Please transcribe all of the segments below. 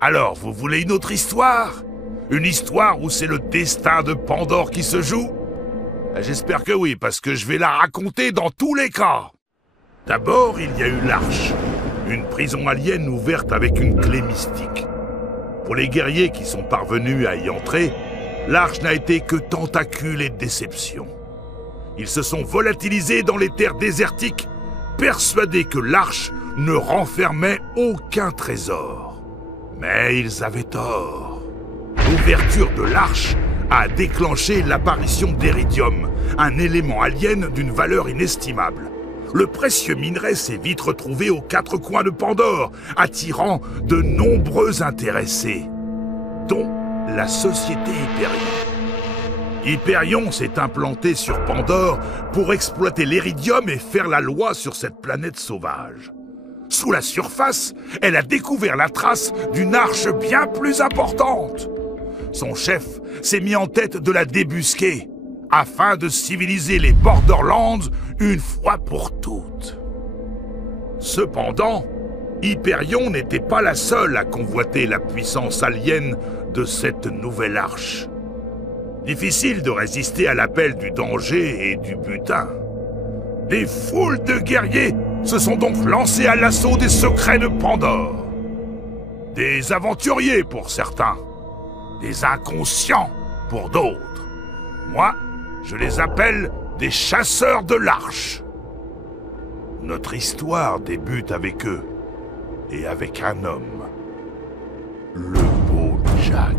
Alors, vous voulez une autre histoire? Une histoire où c'est le destin de Pandore qui se joue? J'espère que oui, parce que je vais la raconter dans tous les cas. D'abord, il y a eu l'Arche, une prison alien ouverte avec une clé mystique. Pour les guerriers qui sont parvenus à y entrer, l'Arche n'a été que tentacules et déception. Ils se sont volatilisés dans les terres désertiques, persuadés que l'Arche ne renfermait aucun trésor. Mais ils avaient tort. L'ouverture de l'Arche a déclenché l'apparition d'Eridium, un élément alien d'une valeur inestimable. Le précieux minerai s'est vite retrouvé aux quatre coins de Pandore, attirant de nombreux intéressés, dont la société Hyperion. Hyperion s'est implanté sur Pandore pour exploiter l'Eridium et faire la loi sur cette planète sauvage. Sous la surface, elle a découvert la trace d'une arche bien plus importante. Son chef s'est mis en tête de la débusquer, afin de civiliser les Borderlands une fois pour toutes. Cependant, Hyperion n'était pas la seule à convoiter la puissance alien de cette nouvelle arche. Difficile de résister à l'appel du danger et du butin. Des foules de guerriers se sont donc lancés à l'assaut des secrets de Pandore. Des aventuriers pour certains, des inconscients pour d'autres. Moi, je les appelle des chasseurs de l'Arche. Notre histoire débute avec eux, et avec un homme, le beau Jack.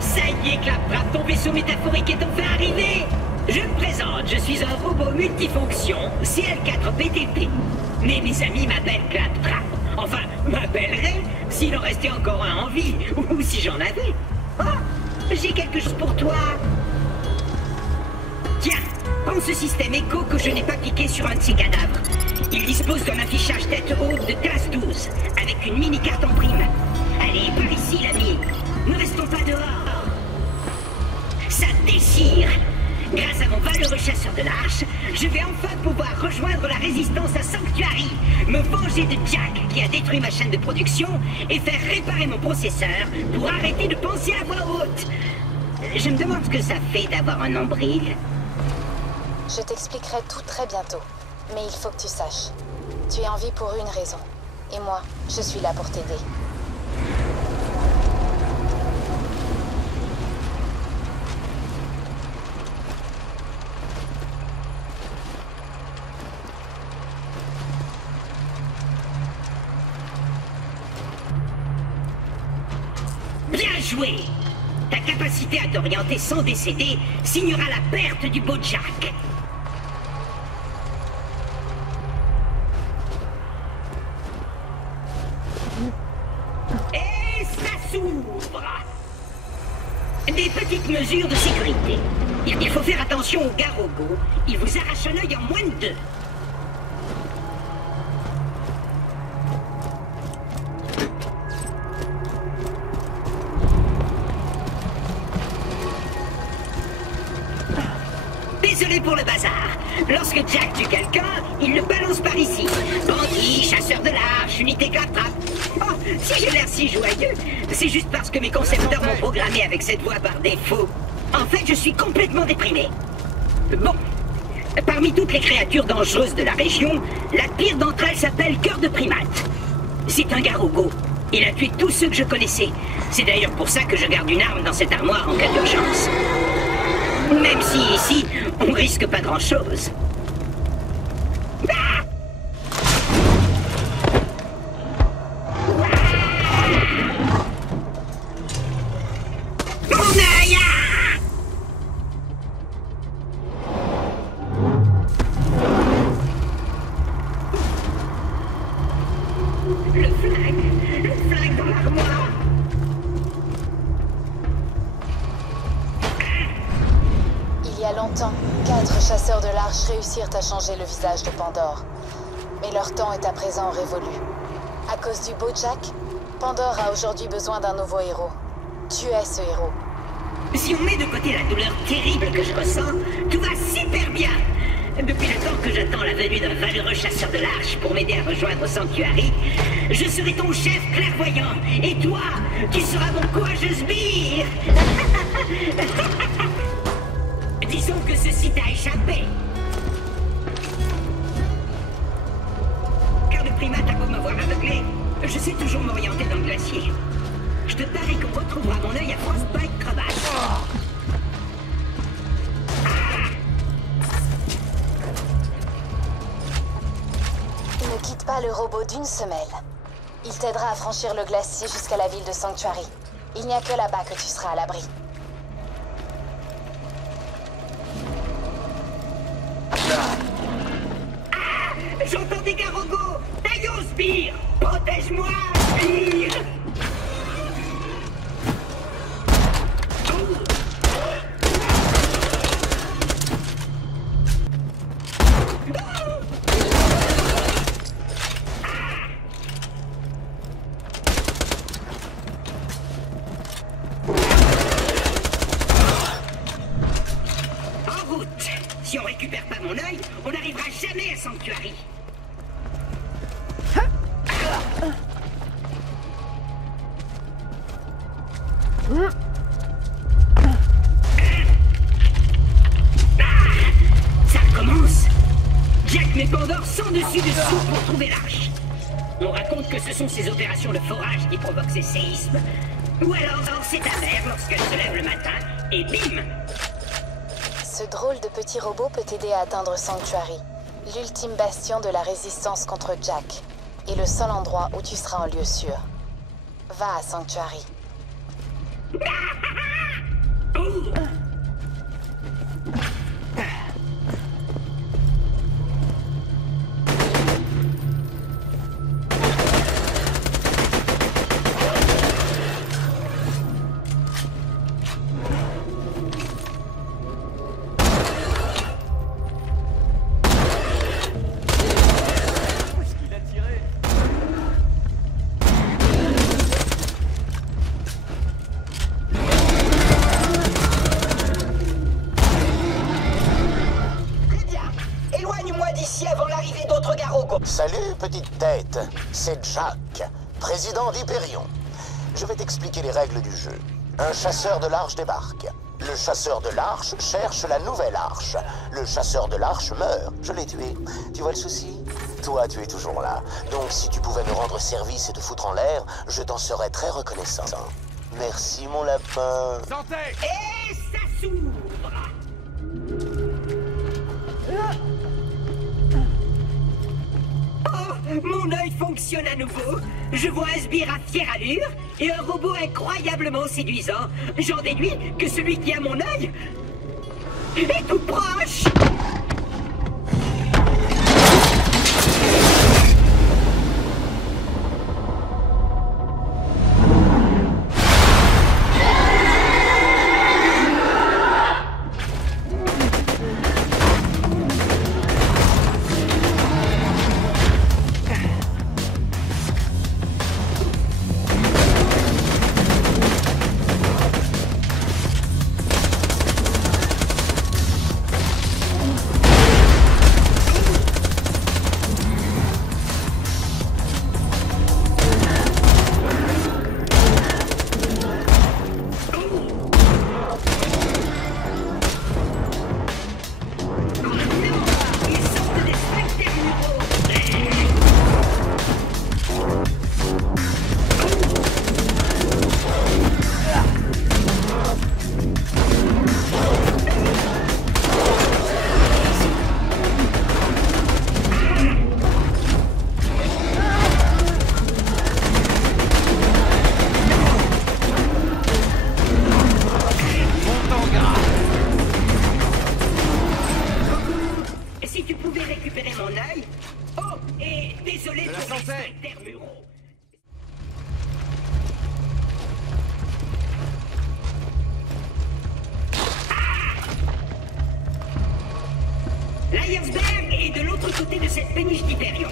Ça y est, Claptrap, ton vaisseau métaphorique est enfin arrivé. Je me présente, je suis un robot multifonction, CL4PTP. Mais mes amis m'appellent Claptrap. Enfin, m'appelleraient s'il en restait encore un en vie, ou si j'en avais. Oh, j'ai quelque chose pour toi. Tiens, prends ce système écho que je n'ai pas piqué sur un de ces cadavres. Il dispose d'un affichage tête haute de classe 12, avec une mini-carte en prime. Allez, par ici, l'ami. Ne restons pas dehors. Ça déchire. Grâce à mon valeureux chasseur de l'Arche, je vais enfin pouvoir rejoindre la résistance à Sanctuary, me venger de Jack qui a détruit ma chaîne de production et faire réparer mon processeur pour arrêter de penser à voix haute. Je me demande ce que ça fait d'avoir un nombril. Je t'expliquerai tout très bientôt. Mais il faut que tu saches. Tu es en vie pour une raison. Et moi, je suis là pour t'aider. joué. Ta capacité à t'orienter sans décéder signera la perte du Bojack. Et ça s'ouvre. Des petites mesures de sécurité. Il faut faire attention aux Garogos. Ils vous arrachent un œil en moins de 2. Désolé pour le bazar. Lorsque Jack tue quelqu'un, il le balance par ici. Bandit, chasseur de l'arche, unité claptrap. Oh, si j'ai l'air si joyeux, c'est juste parce que mes concepteurs m'ont programmé avec cette voix par défaut. En fait, je suis complètement déprimé. Bon, parmi toutes les créatures dangereuses de la région, la pire d'entre elles s'appelle Cœur de Primate. C'est un Garogo. Il a tué tous ceux que je connaissais. C'est d'ailleurs pour ça que je garde une arme dans cette armoire en cas d'urgence. Même si ici, on risque pas grand-chose. Ah! Mon œil! Le flag dans l'armoire. Il y a longtemps, 4 chasseurs de l'arche réussirent à changer le visage de Pandore. Mais leur temps est à présent révolu. À cause du Bojack, Pandore a aujourd'hui besoin d'un nouveau héros. Tu es ce héros. Si on met de côté la douleur terrible que je ressens, tout va super bien. Depuis le temps que j'attends la venue d'un valeureux chasseur de l'arche pour m'aider à rejoindre Sanctuary, je serai ton chef clairvoyant. Et toi, tu seras mon courageux sbire. Disons que ceci t'a échappé. Car le primate a beau m'avoir aveuglé, je sais toujours m'orienter dans le glacier. Je te parie qu'on retrouvera mon œil à Frostbite crevasse. Ne quitte pas le robot d'une semelle. Il t'aidera à franchir le glacier jusqu'à la ville de Sanctuary. Il n'y a que là-bas que tu seras à l'abri. J'entends des Garogos! Taillot, Sbire! Protège-moi, Sbire! En route! Si on récupère pas mon œil, on n'arrivera jamais à Sanctuary. Ça recommence. Jack met Pandore sans dessus dessous pour trouver l'arche. On raconte que ce sont ces opérations de forage qui provoquent ces séismes. Ou alors c'est ta mère lorsqu'elle se lève le matin et bim! Ce drôle de petit robot peut t'aider à atteindre Sanctuary, l'ultime bastion de la résistance contre Jack, et le seul endroit où tu seras en lieu sûr. Va à Sanctuary. Salut, petite tête. C'est Jack, président d'Hyperion. Je vais t'expliquer les règles du jeu. Un chasseur de l'arche débarque. Le chasseur de l'arche cherche la nouvelle arche. Le chasseur de l'arche meurt. Je l'ai tué. Tu vois le souci? Toi, tu es toujours là. Donc, si tu pouvais me rendre service et te foutre en l'air, je t'en serais très reconnaissant. Merci, mon lapin. Santé! Et ça s'ouvre! Oh, Mon œil fonctionne à nouveau. Je vois un sbire à fière allure et un robot incroyablement séduisant. J'en déduis que celui qui a mon œil est tout proche. L'Iceberg est de l'autre côté de cette péniche d'Hyperion.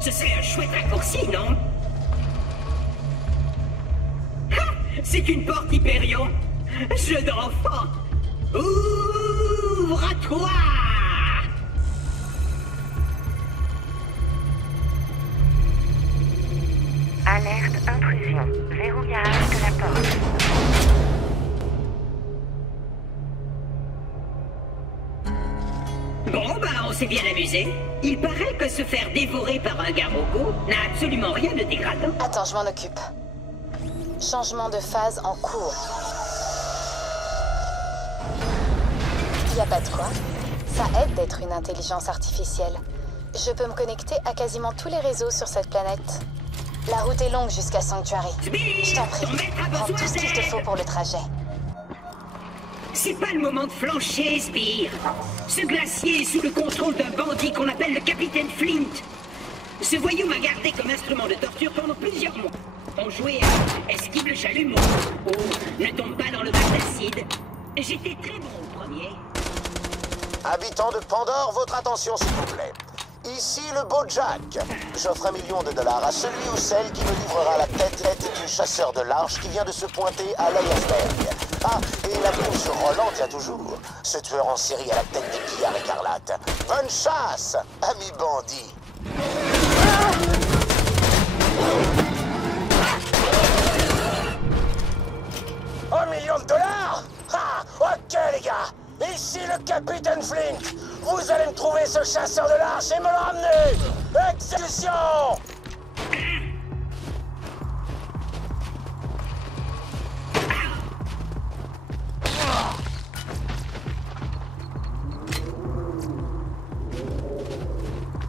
Ce serait un chouette raccourci, non? Ah! C'est une porte Hyperion! Jeu d'enfant! Ouvre-toi! Alerte intrusion. Verrouillage de la porte. Bon, bah, on s'est bien amusé. Il paraît que se faire dévorer par un garrobo n'a absolument rien de dégradant. Attends, je m'en occupe. Changement de phase en cours. Y a pas de quoi. Ça aide d'être une intelligence artificielle. Je peux me connecter à quasiment tous les réseaux sur cette planète. La route est longue jusqu'à Sanctuary. Je t'en prie, prends tout ce qu'il te faut pour le trajet. C'est pas le moment de flancher, Sbire. Ce glacier est sous le contrôle d'un bandit qu'on appelle le capitaine Flint. Ce voyou m'a gardé comme instrument de torture pendant plusieurs mois. On jouait à esquive le chalumeau ou ne tombe pas dans le bac d'acide. J'étais très bon au premier. Habitants de Pandore, votre attention s'il vous plaît. Ici le Bojack. J'offre $1 million à celui ou celle qui me livrera la tête du chasseur de l'arche qui vient de se pointer à l'Iceberg. Ah, et la boue sur Roland tient toujours. Ce tueur en série à la tête des pillards écarlates. Bonne chasse, ami bandit. $1 million? Ah, ok les gars. Ici le capitaine Flint. Vous allez me trouver ce chasseur de l'arche et me le ramener. Exécution!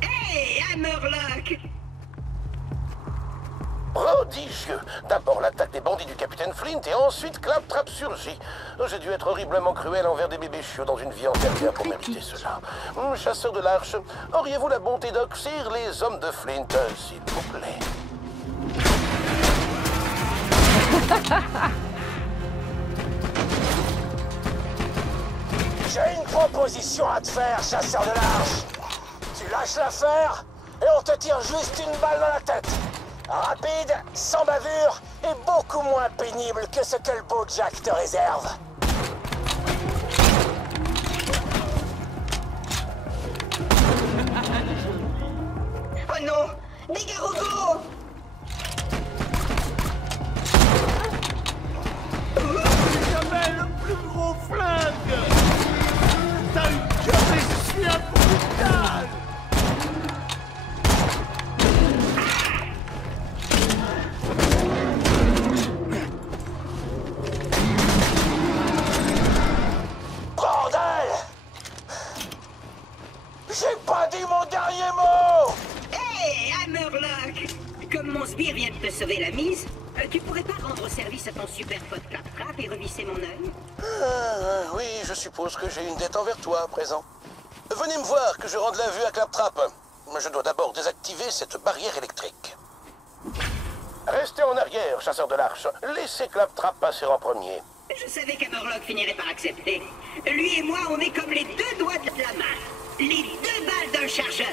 Hey, Hammerlock! Prodigieux! D'abord l'attaque des bandits du capitaine Flint et ensuite Claptrap surgit. J'ai dû être horriblement cruel envers des bébés chiots dans une vie antérieure pour mériter cela. Chasseur de l'arche, auriez-vous la bonté d'oxyre les hommes de Flint, s'il vous plaît? J'ai une proposition à te faire, chasseur de l'arche. Tu lâches l'affaire et on te tire juste une balle dans la tête. Rapide, sans bavure et beaucoup moins pénible que ce que le Bojack te réserve. Oh non! Des garogos! C'est jamais le plus gros flingue! T'as une gueule et je suis un brutal! Bordel! J'ai pas dit mon dernier mot! Hey, Hammerlock! Freeze, tu pourrais pas rendre service à ton super pote Claptrap et revisser mon œil? Oui, je suppose que j'ai une dette envers toi à présent. Venez me voir que je rende la vue à Claptrap. Je dois d'abord désactiver cette barrière électrique. Restez en arrière, chasseur de l'arche. Laissez Claptrap passer en premier. Je savais qu'Hammerlock finirait par accepter. Lui et moi, on est comme les deux doigts de la main. Les deux balles d'un chargeur.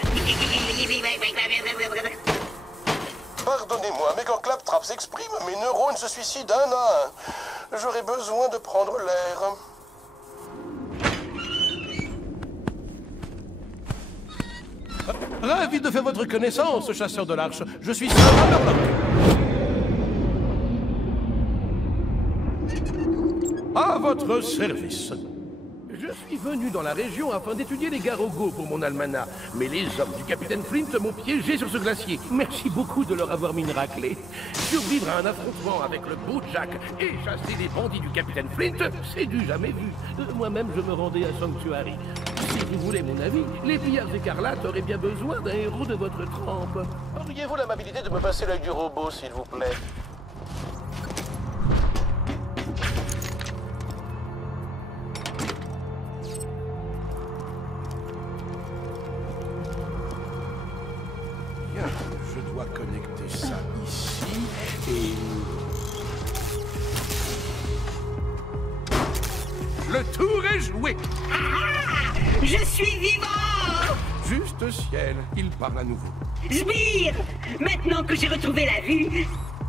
Pardonnez-moi, mais quand Claptrap s'exprime, mes neurones se suicident un à un. J'aurais besoin de prendre l'air. Ravi de faire votre connaissance, chasseur de l'arche. Je suis Sir Hammerlock. À votre service. Je suis venu dans la région afin d'étudier les Garogos pour mon almanach. Mais les hommes du capitaine Flint m'ont piégé sur ce glacier. Merci beaucoup de leur avoir mis une raclée. Survivre à un affrontement avec le Bojack et chasser les bandits du capitaine Flint, c'est du jamais vu. Moi-même, je me rendais à Sanctuary. Si vous voulez mon avis, les pillards écarlates auraient bien besoin d'un héros de votre trempe. Auriez-vous l'amabilité de me passer l'œil du robot, s'il vous plaît? Bien, je dois connecter ça ici et... Le tour est joué. Ah, je suis vivant! Juste ciel, il parle à nouveau. Sbire! Maintenant que j'ai retrouvé la vue...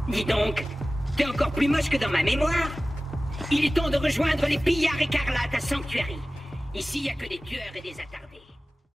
Dis donc, t'es encore plus moche que dans ma mémoire. Il est temps de rejoindre les pillards écarlates à Sanctuary. Ici, il n'y a que des tueurs et des attardés.